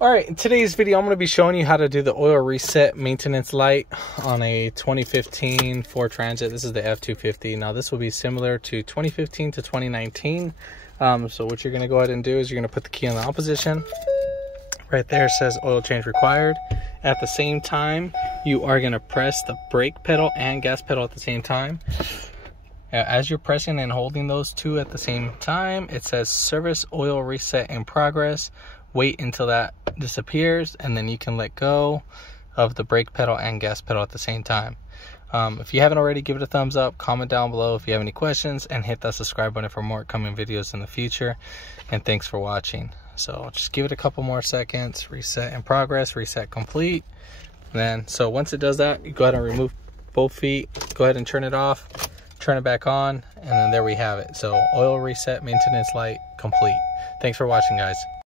Alright, in today's video I'm going to be showing you how to do the oil reset maintenance light on a 2015 Ford Transit. This is the F250. Now this will be similar to 2015 to 2019. So what you're going to go ahead and do is you're going to put the key in the on position. Right there it says oil change required. At the same time, you are going to press the brake pedal and gas pedal at the same time. As you're pressing and holding those two at the same time, it says service oil reset in progress. Wait until that disappears and then you can let go of the brake pedal and gas pedal at the same time. If you haven't already, give it a thumbs up, comment down below if you have any questions, and hit that subscribe button for more coming videos in the future. And thanks for watching. So just give it a couple more seconds. Reset in progress, reset complete. So once it does that, you go ahead and remove both feet, go ahead and turn it off, turn it back on, and then there we have it. So oil reset maintenance light complete. Thanks for watching, guys.